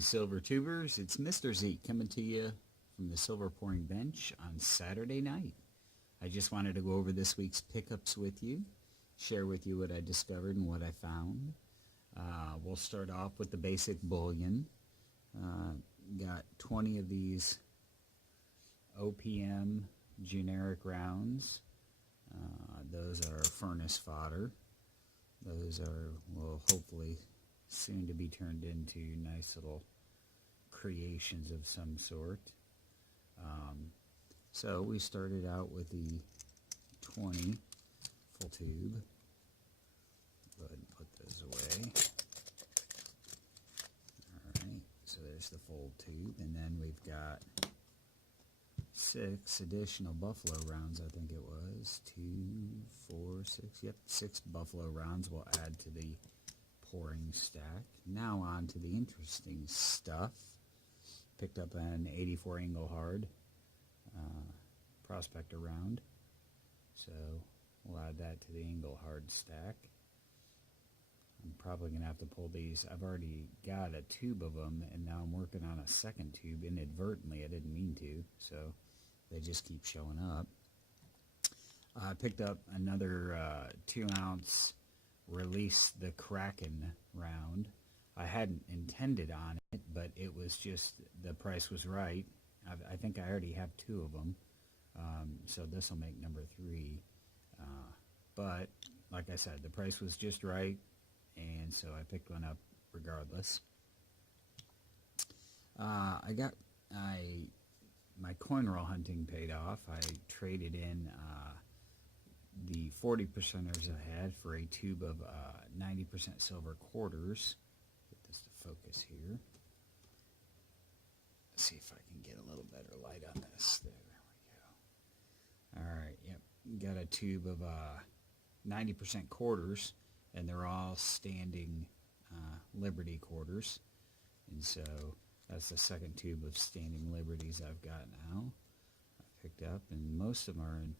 Hey, Silver Tubers, it's Mr. Z coming to you from the Silver Pouring Bench on Saturday night. I just wanted to go over this week's pickups with you, share with you what I discovered and what I found. We'll start off with the basic bullion. Got 20 of these OPM generic rounds. Those are furnace fodder. Those are, well, hopefully soon to be turned into nice little creations of some sort. So we started out with the 20 full tube. Go ahead and put those away. Alright, so there's the full tube, and then we've got 6 additional buffalo rounds, I think it was. 2, 4, 6, yep, 6 buffalo rounds we'll add to the pouring stack. Now on to the interesting stuff. Picked up an 84 Engelhard prospector round, so we'll add that to the Engelhard stack. I'm probably going to have to pull these. I've already got a tube of them, and now I'm working on a second tube inadvertently. I didn't mean to, so they just keep showing up. I picked up another 2-ounce Release the Kraken round. I hadn't intended on it, but it was just, the price was right. I think I already have 2 of them, so this will make number 3. But like I said, the price was just right, and so I picked one up regardless. My coin roll hunting paid off. I traded in the 40%ers I had for a tube of 90% silver quarters. Get this to focus here. Let's see if I can get a little better light on this. There we go. Alright, yep. Got a tube of 90% quarters, and they're all standing Liberty quarters. And so that's the second tube of standing Liberties I've got now. I picked up, and most of them are in,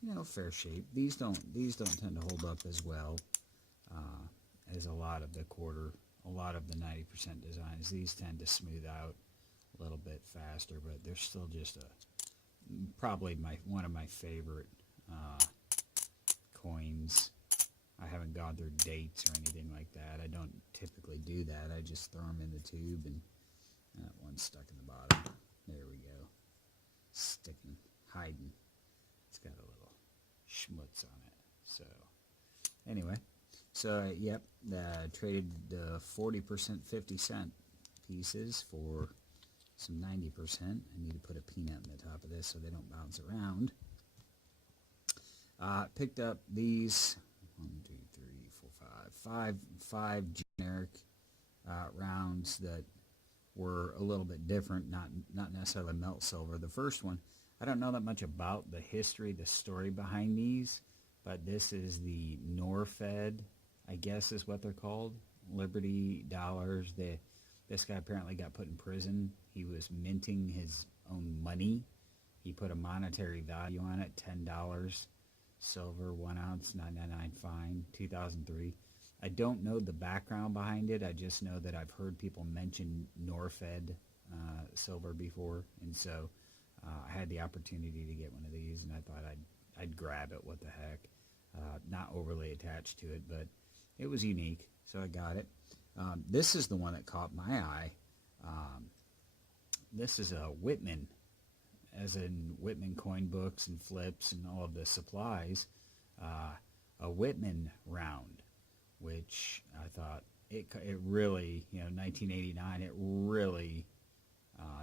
you know, fair shape. These don't tend to hold up as well as a lot of the 90% designs. These tend to smooth out a little bit faster, but they're still just probably one of my favorite coins. I haven't gone through dates or anything like that. I don't typically do that. I just throw them in the tube, and that one's stuck in the bottom. There we go. Sticking, hiding. It's got a little schmutz on it. So anyway, so yep, traded the 40% 50-cent pieces for some 90%. I need to put a peanut in the top of this so they don't bounce around. Picked up these 5 generic rounds that were a little bit different, not necessarily melt silver. The first one, I don't know that much about the history, the story behind these, but this is the Noir Fed, I guess is what they're called, Liberty dollars. This guy apparently got put in prison. He was minting his own money. He put a monetary value on it, $10, silver, 1 ounce, $9.99 fine, 2003. I don't know the background behind it. I just know that I've heard people mention Noir Fed silver before, and so I had the opportunity to get one of these, and I thought I'd grab it. What the heck? Not overly attached to it, but it was unique, so I got it. This is the one that caught my eye. This is a Whitman, as in Whitman coin books and flips and all of the supplies. A Whitman Round, which I thought it really, 1989, it really,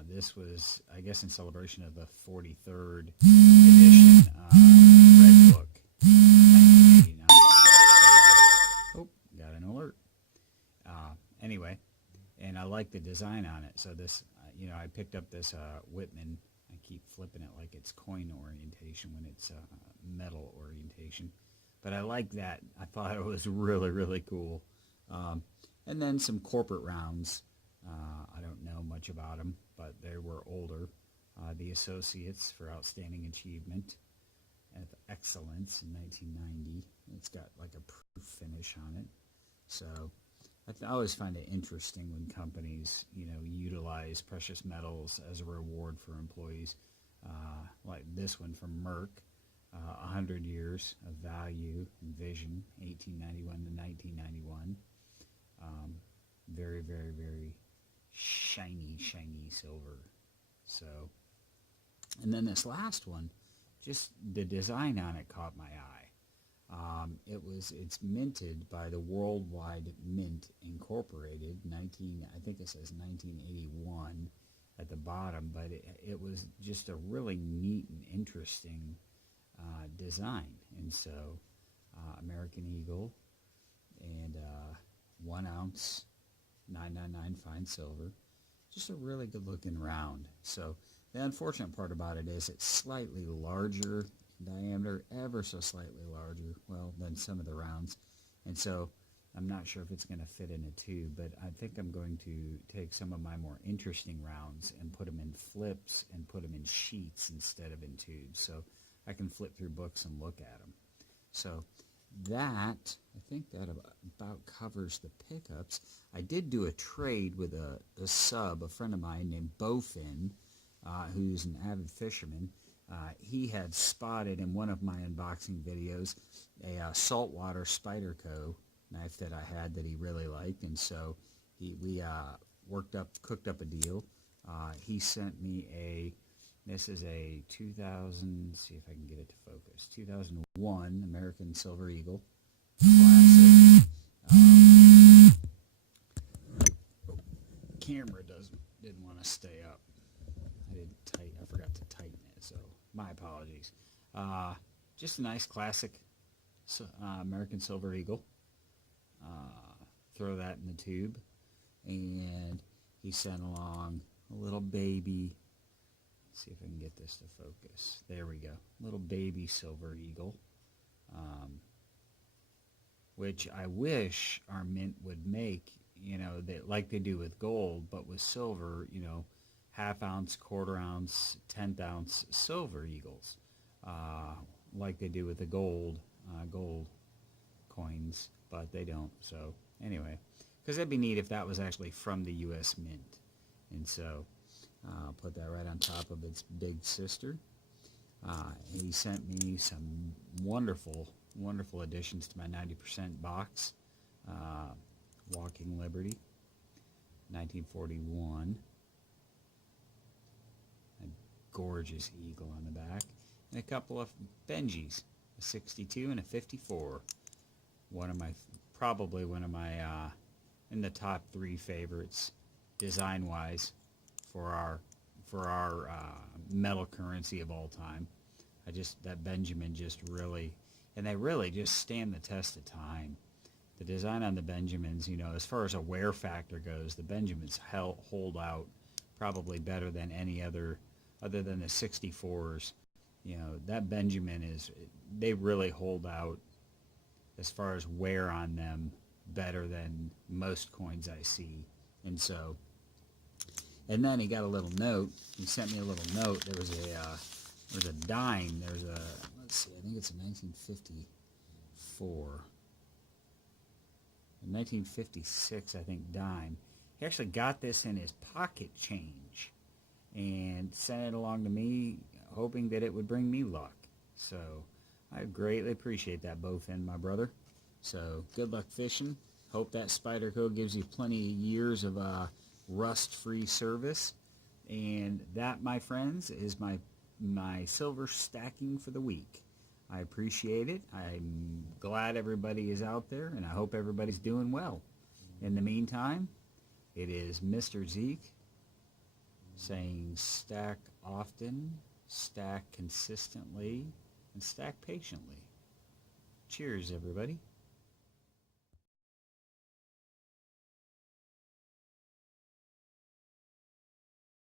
this was, I guess, in celebration of the 43rd edition Red Book, 1989. Oh, got an alert. Anyway, and I like the design on it. So this, I picked up this Whitman. I keep flipping it like it's coin orientation when it's metal orientation. But I like that. I thought it was really, really cool. And then some corporate rounds. I don't know much about them, but they were older. The Associates for Outstanding Achievement and Excellence in 1990. It's got like a proof finish on it. So I always find it interesting when companies, utilize precious metals as a reward for employees. Like this one from Merck, 100 years of value and vision, 1891 to 1991. Very, very, very shiny, shiny silver. So, and then this last one, just the design on it caught my eye. It's minted by the Worldwide Mint Incorporated, I think it says 1981 at the bottom, but it was just a really neat and interesting design. And so, American Eagle and 1 ounce 999 fine silver, just a really good looking round. So the unfortunate part about it is it's slightly larger diameter, ever so slightly larger, than some of the rounds. And so I'm not sure if it's going to fit in a tube, but I think I'm going to take some of my more interesting rounds and put them in flips and put them in sheets instead of in tubes, so I can flip through books and look at them. So I think that about covers the pickups. I did do a trade with a friend of mine named Bowfin, who's an avid fisherman. He had spotted in one of my unboxing videos a saltwater Spyderco knife that I had that he really liked, and so we cooked up a deal. He sent me this is a 2000, see if I can get it to focus, 2001 American Silver Eagle Classic. Camera didn't want to stay up. I forgot to tighten it, so my apologies. Just a nice classic American Silver Eagle. Throw that in the tube, and he sent along a little baby. Let's see if I can get this to focus. There we go. Little baby Silver Eagle, which I wish our mint would make, that like they do with gold, but with silver, half ounce, quarter ounce, 10th ounce silver eagles, like they do with the gold coins, but they don't. So anyway, because that'd be neat if that was actually from the U.S. Mint. And so I'll put that right on top of its big sister. He sent me some wonderful, wonderful additions to my 90% box. Walking Liberty, 1941. A gorgeous eagle on the back. And a couple of Benjis, a 62 and a 54. Probably one of my in the top 3 favorites, design-wise, for our metal currency of all time. That Benjamin just really, and they really just stand the test of time. The design on the Benjamins, as far as a wear factor goes, the Benjamins hold out probably better than any other than the 64s. That Benjamin they really hold out as far as wear on them better than most coins I see. And so, and then he got a little note. He sent me a little note. There was a dime. Let's see, I think it's a 1954. A 1956, I think, dime. He actually got this in his pocket change and sent it along to me, hoping that it would bring me luck. So I greatly appreciate that, Bowfin, my brother. So good luck fishing. Hope that Spyderco gives you plenty of years of rust-free service. And that, my friends, is my silver stacking for the week. I appreciate it. I'm glad everybody is out there, and I hope everybody's doing well. In the meantime, it is Mr. Zeke saying stack often, stack consistently, and stack patiently. Cheers, everybody.